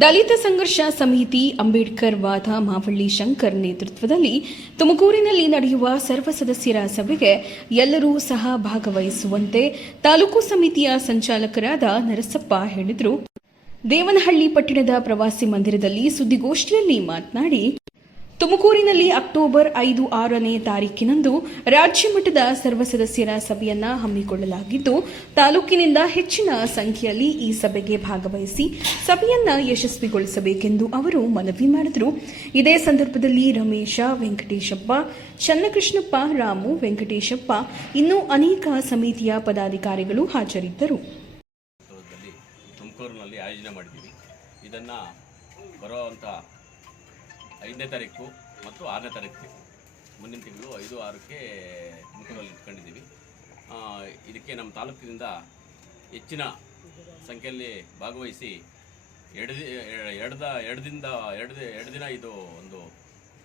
ದಲಿತ ಸಂಘರ್ಷ ಸಮಿತಿ ಅಂಬೇಡ್ಕರ್ ವಾದ ಮಾವಳ್ಳಿ ಶಂಕರ್ ನೇತೃತ್ವದಲ್ಲಿ ತುಮಕೂರಿನಲ್ಲಿ ನಡೆಯುವ ಸರ್ವ ಸದಸ್ಯರ ಸಭೆಗೆ ಎಲ್ಲರೂ ಸಹ ಭಾಗವಹಿಸುವಂತೆ ತಾಲೂಕು ಸಮಿತಿಯ ಸಂಚಾಲಕರಾದ ನರಸಪ್ಪ ಹೇಳಿದರು. ದೇವನಹಳ್ಳಿ ಪಟ್ಟಣದ ಪ್ರವಾಸಿ ಮಂದಿರದಲ್ಲಿ ಸುದ್ದಿಗೋಷ್ಠಿಯಲ್ಲಿ ಮಾತನಾಡಿ ತುಮಕೂರಿನಲ್ಲಿ ಅಕ್ಟೋಬರ್ ಐದು ಆರನೇ ತಾರೀಕಿನಂದು ರಾಜ್ಯ ಮಟ್ಟದ ಸರ್ವ ಸದಸ್ಯರ ಸಭೆಯನ್ನು ಹಮ್ಮಿಕೊಳ್ಳಲಾಗಿದ್ದು, ತಾಲೂಕಿನಿಂದ ಹೆಚ್ಚಿನ ಸಂಖ್ಯೆಯಲ್ಲಿ ಈ ಸಭೆಗೆ ಭಾಗವಹಿಸಿ ಸಭೆಯನ್ನ ಯಶಸ್ವಿಗೊಳಿಸಬೇಕೆಂದು ಅವರು ಮನವಿ ಮಾಡಿದರು. ಇದೇ ಸಂದರ್ಭದಲ್ಲಿ ರಮೇಶ, ವೆಂಕಟೇಶಪ್ಪ, ಚನ್ನಕೃಷ್ಣಪ್ಪ, ರಾಮು, ವೆಂಕಟೇಶಪ್ಪ ಇನ್ನೂ ಅನೇಕ ಸಮಿತಿಯ ಪದಾಧಿಕಾರಿಗಳು ಹಾಜರಿದ್ದರು. ತುಮಕೂರಿನಲ್ಲಿ ಆಯೋಜನೆ ಇದನ್ನು ಬರುವಂಥ ಐದನೇ ತಾರೀಕು ಮತ್ತು ಆರನೇ ತಾರೀಕು ಮುಂದಿನ ತಿಂಗಳು ಐದು ಆರಕ್ಕೆ ತುಮಕೂರಲ್ಲಿ ಇಟ್ಕೊಂಡಿದ್ದೀವಿ. ಇದಕ್ಕೆ ನಮ್ಮ ತಾಲೂಕಿನಿಂದ ಹೆಚ್ಚಿನ ಸಂಖ್ಯೆಯಲ್ಲಿ ಭಾಗವಹಿಸಿ ಎರಡು ಎರಡ್ದ ಎರಡು ದ ಎರಡು ಎರಡು ದಿನ ಇದು ಒಂದು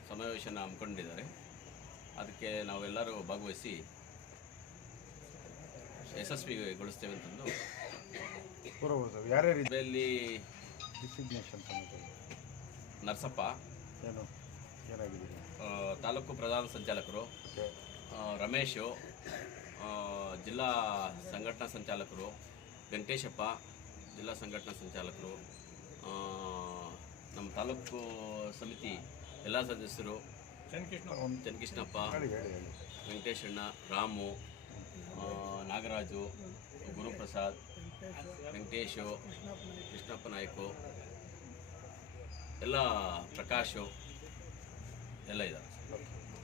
ಸಮಾವೇಶನ ಹಮ್ಮಿಕೊಂಡಿದ್ದಾರೆ. ಅದಕ್ಕೆ ನಾವೆಲ್ಲರೂ ಭಾಗವಹಿಸಿ ಯಶಸ್ವಿಗೊಳಿಸ್ತೇವೆ ಅಂತಂದು ಯಾರ್ಯಾರು ಇದೆಯಲ್ಲಿ ಸಮೇತ ನರಸಪ್ಪ ಏನು ಏನಾಗಿದೆ? ತಾಲೂಕು ಪ್ರಧಾನ ಸಂಚಾಲಕರು ರಮೇಶ್ ಜಿಲ್ಲಾ ಸಂಘಟನಾ ಸಂಚಾಲಕರು ವೆಂಕಟೇಶಪ್ಪ ಜಿಲ್ಲಾ ಸಂಘಟನಾ ಸಂಚಾಲಕರು ನಮ್ಮ ತಾಲೂಕು ಸಮಿತಿ ಎಲ್ಲ ಸದಸ್ಯರು ಚನ್ನಕೃಷ್ಣಪ್ಪ ಹೇಳಿ ವೆಂಕಟೇಶಣ್ಣ ರಾಮು ನಾಗರಾಜು ಗುರುಪ್ರಸಾದ್ ವೆಂಕಟೇಶು ಕೃಷ್ಣಪ್ಪ ನಾಯ್ಕು ಎಲ್ಲ ಪ್ರಕಾಶು ಎಲ್ಲ ಇದ್ದಾರೆ